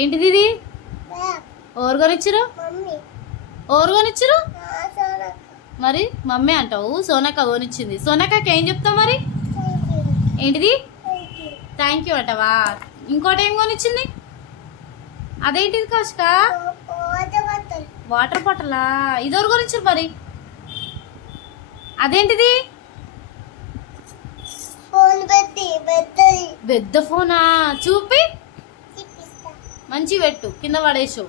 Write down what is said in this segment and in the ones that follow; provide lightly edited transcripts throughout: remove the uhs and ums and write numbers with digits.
ఏంటిది ఇది? ఎవరు కొనిచ్చిరు? ఎవరు కొనిచ్చిరు? మరి మమ్మీ అంటావు, సోనక్క కొనిచ్చింది. సోనక్కకి ఏం చెప్తావు మరి? ఏంటిది? థ్యాంక్ యూ అంటావా? ఇంకోటి ఏం కొనిచ్చింది? అదేంటిది కౌశిక? వాటర్ బాటిలా? ఇది ఎవరు కొనిచ్చారు మరి? అదేంటిది? పెద్ద ఫోనా? చూపి, మంచి పెట్టు, కింద పడేసు.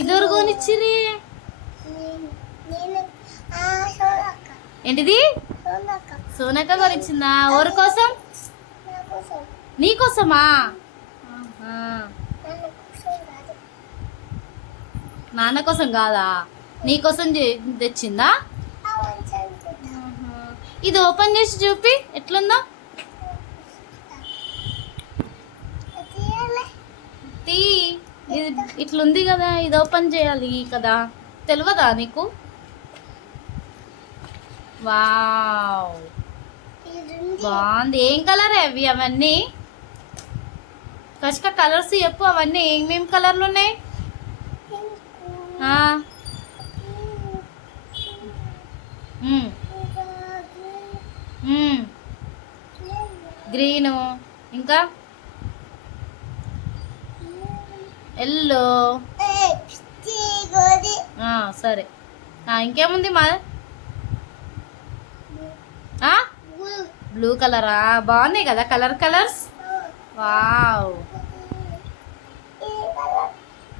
ఇదెవరు కొనిచ్చిరి? ఏంటిది? సోనక్క కొనిచ్చిందా? ఎవరి కోసం? నీకోసమా? నాన్న కోసం కాదా, నీకోసం తెచ్చిందా? ఇది ఓపెన్ చేసి చూపి ఎట్లుందో. తీ, ఇది ఇట్లుంది కదా, ఇది ఓపెన్ చేయాలి కదా, తెలియదా నీకు? వావ్, బాగుంది. ఏం కలర్ అవి? అవన్నీ కష్క కలర్స్ చెప్పు. అవన్నీ ఏమేమి కలర్లు ఉన్నాయి? గ్రీను, ఇంకా ఎల్లో. సరే, ఇంకేముంది మా? బ్లూ కలరా? బాగున్నాయి కదా కలర్ కలర్స్. వావ్,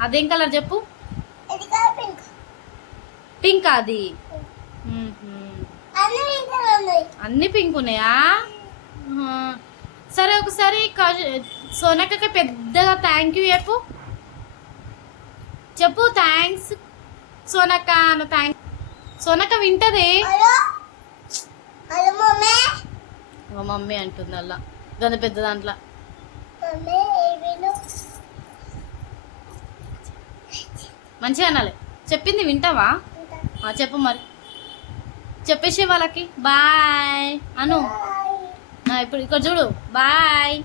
అదేం కలర్ చెప్పు? పింక్. అది అన్ని పింక్ ఉన్నాయా? సరే, ఒకసారి సోనక్కకి పెద్దగా థ్యాంక్ యూ చెప్పు. చెప్పు, థ్యాంక్స్ సోనక్క అన్న. థ్యాంక్. సోనక్క వింటది. మమ్మీ అంటుంది అలా గంత పెద్ద దాంట్లో. మంచిగా అనాలి. చెప్పింది వింటావా? చెప్పు మరి, చెప్పేసి వాళ్ళకి బాయ్ అను. ఇప్పుడు ఇక్కడ చూడు, బాయ్.